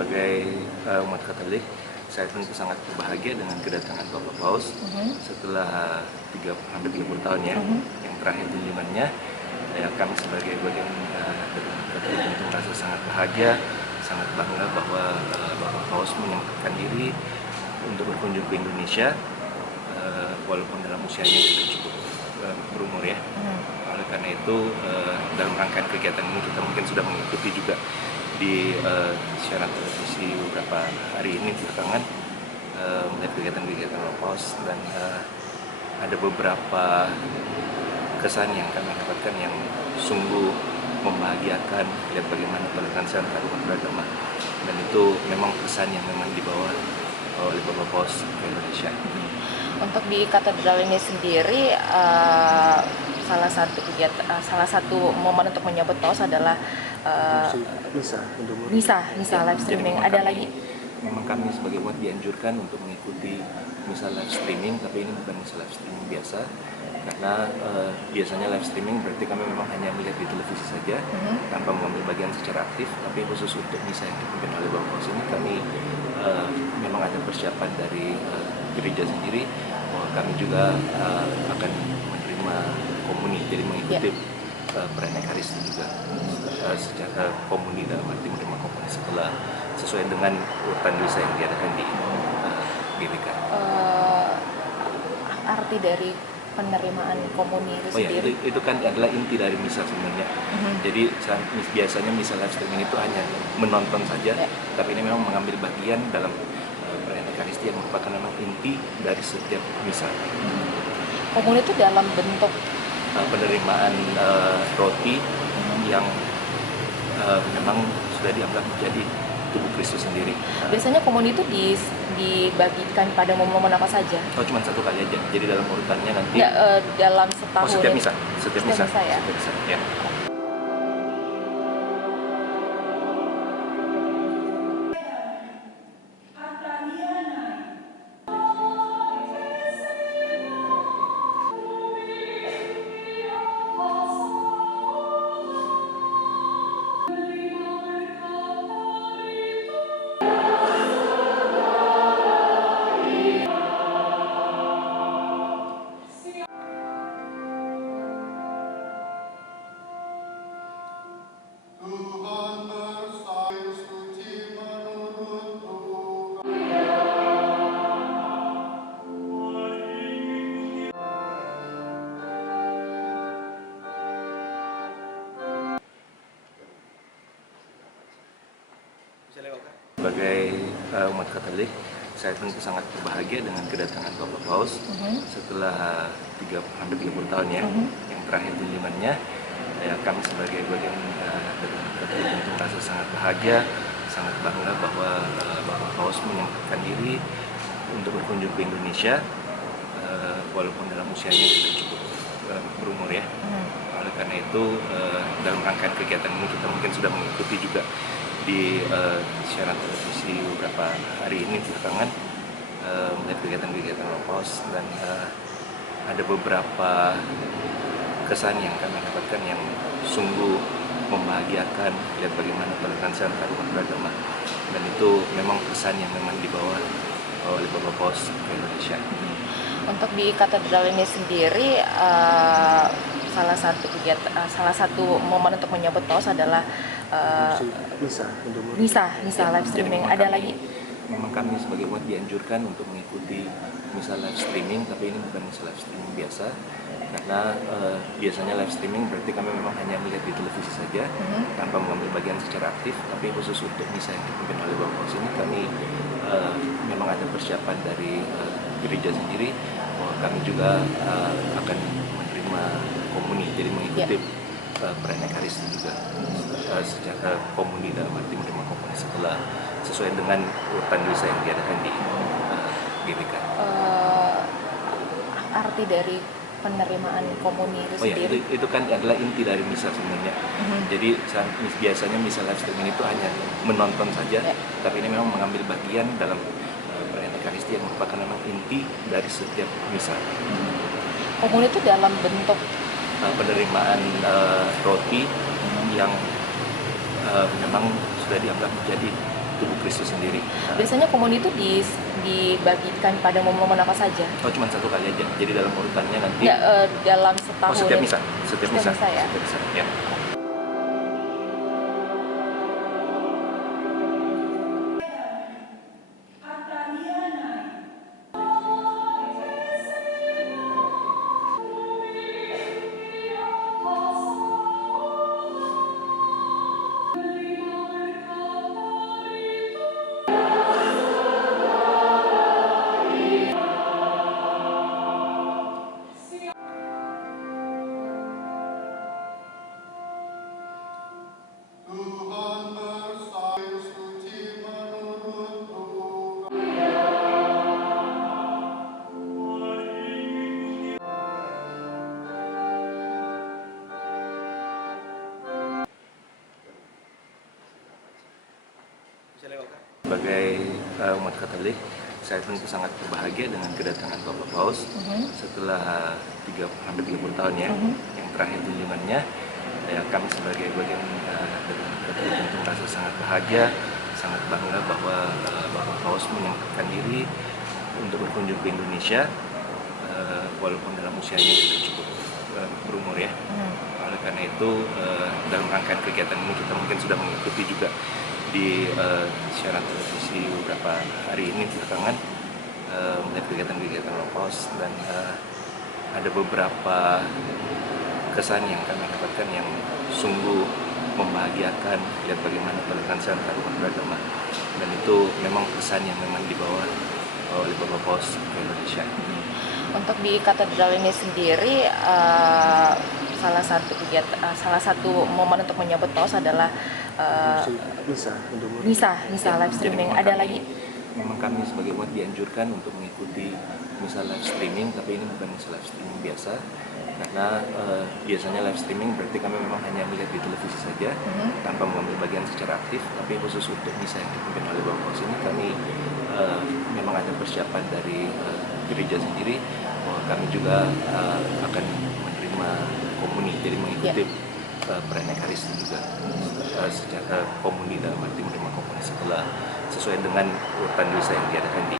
Sebagai umat Katolik, saya tentu sangat berbahagia dengan kedatangan Bapak Paus setelah hampir 30 tahun ya, yang terakhir kunjungannya. Ya, kami sebagai bagian dari umat Katolik tentu merasa sangat bahagia, sangat bangga bahwa Bapak Paus menyempatkan diri untuk berkunjung ke Indonesia, walaupun dalam usianya sudah cukup berumur ya. Oleh karena itu, dalam rangkaian kegiatan ini kita mungkin sudah mengikuti juga di siaran televisi beberapa hari ini belakangan, melihat kegiatan-kegiatan Bapak Paus, dan ada beberapa kesan yang kami dapatkan yang sungguh membahagiakan, lihat bagaimana toleransi antar umat beragama, dan itu memang pesan yang memang dibawa oleh Bapak Paus ke Indonesia. Untuk di katedral ini sendiri, salah satu momen untuk menyambut Paus adalah misa live streaming. Ada lagi? Memang kami sebagai umat dianjurkan untuk mengikuti misa live streaming, tapi ini bukan misa live streaming biasa, karena biasanya live streaming berarti kami memang hanya melihat di televisi saja tanpa mengambil bagian secara aktif. Tapi khusus untuk misa yang dipimpin oleh Bapak Paus ini, kami memang ada persiapan dari gereja sendiri, bahwa kami juga akan menerima komuni, jadi mengikuti perayaan Ekaristi juga secara komuni, dalam arti menerima komuni setelah sesuai dengan urutan misa yang diadakan di GBK. Arti dari penerimaan komuni itu sendiri? Itu kan adalah inti dari misa sebenarnya. Jadi biasanya misa live streaming itu hanya menonton saja, tapi ini memang mengambil bagian dalam perayaan Ekaristi yang merupakan memang inti dari setiap misa. Komuni itu dalam bentuk penerimaan roti yang memang sudah dianggap menjadi tubuh Kristus sendiri. Biasanya komuni itu dibagikan pada momen-momen apa saja? Oh, cuma satu kali aja. Jadi dalam urutannya nanti. Dalam setahun. Setiap misa. Setiap misa ya. Setiap misa, ya. Sebagai umat Katolik, saya tentu sangat berbahagia dengan kedatangan Bapak Paus setelah hampir 30 tahun ya, yang terakhir kunjungannya. Ya, kami sebagai bagian dari umat Katolik tentu merasa sangat bahagia, sangat bangga bahwa Bapak Paus menyempatkan diri untuk berkunjung ke Indonesia, walaupun dalam usianya sudah cukup berumur ya. Oleh karena itu, dalam rangkaian kegiatan ini kita mungkin sudah mengikuti juga di siaran televisi beberapa hari ini belakangan, melihat kegiatan-kegiatan Bapak Paus, dan ada beberapa kesan yang kami dapatkan yang sungguh membahagiakan, lihat bagaimana toleransi antar umat beragama, dan itu memang pesan yang memang dibawa oleh Bapak Paus ke Indonesia. Untuk di katedral ini sendiri, salah satu momen untuk menyambut Paus adalah misa live streaming. Ada lagi? Memang kami sebagai umat dianjurkan untuk mengikuti misa live streaming, tapi ini bukan misa live streaming biasa, karena biasanya live streaming berarti kami memang hanya melihat di televisi saja tanpa mengambil bagian secara aktif. Tapi khusus untuk misa yang dipimpin oleh Bapak Paus ini, kami memang ada persiapan dari gereja sendiri, bahwa kami juga akan menerima komuni, jadi mengikuti perayaan Ekaristi juga secara komuni, dalam arti menerima komuni setelah sesuai dengan urutan misa yang diadakan di GBK. Arti dari penerimaan komuni itu sendiri? Itu kan adalah inti dari misa sebenarnya. Jadi biasanya misa live streaming itu hanya menonton saja, tapi ini memang mengambil bagian dalam perayaan Ekaristi yang merupakan memang inti dari setiap misa. Komuni itu dalam bentuk penerimaan roti yang memang sudah dianggap menjadi tubuh Kristus sendiri. Biasanya komuni itu dibagikan pada momen-momen apa saja? Oh, cuma satu kali aja. Jadi dalam urutannya nanti. Nggak, dalam setahun. Oh, setiap misa. Setiap misa. Ya? Setiap misa, ya. Tuhan bersayap suci menurut Tuhan. Sebagai umat Katolik, saya tentu sangat berbahagia dengan kedatangan Bapak Paus setelah hampir 30 tahun ya, yang terakhir kunjungannya. Ya, kami sebagai bagian dari umat Katolik tentu merasa sangat bahagia, sangat bangga bahwa Bapak Paus menyempatkan diri untuk berkunjung ke Indonesia, walaupun dalam usianya sudah cukup berumur ya. Oleh karena itu, dalam rangkaian kegiatan ini kita mungkin sudah mengikuti juga di siaran televisi beberapa hari ini belakangan, melihat kegiatan-kegiatan Bapak Paus, dan ada beberapa kesan yang kami dapatkan yang sungguh membahagiakan, lihat bagaimana toleransi antar umat beragama, dan itu memang pesan yang memang dibawa oleh Bapak Paus ke Indonesia. Untuk di katedral ini sendiri, salah satu momen untuk menyambut Paus adalah misa live streaming. Ada lagi? Memang kami sebagai umat dianjurkan untuk mengikuti misa live streaming, tapi ini bukan misa live streaming biasa, karena biasanya live streaming berarti kami memang hanya melihat di televisi saja tanpa mengambil bagian secara aktif. Tapi khusus untuk misa yang dipimpin oleh Bapak Paus ini, kami memang ada persiapan dari gereja sendiri bahwa kami juga akan menerima komuni, jadi mengikuti perayaan Ekaristi juga secara komuni, dalam arti menerima komuni setelah sesuai dengan urutan misa yang diadakan di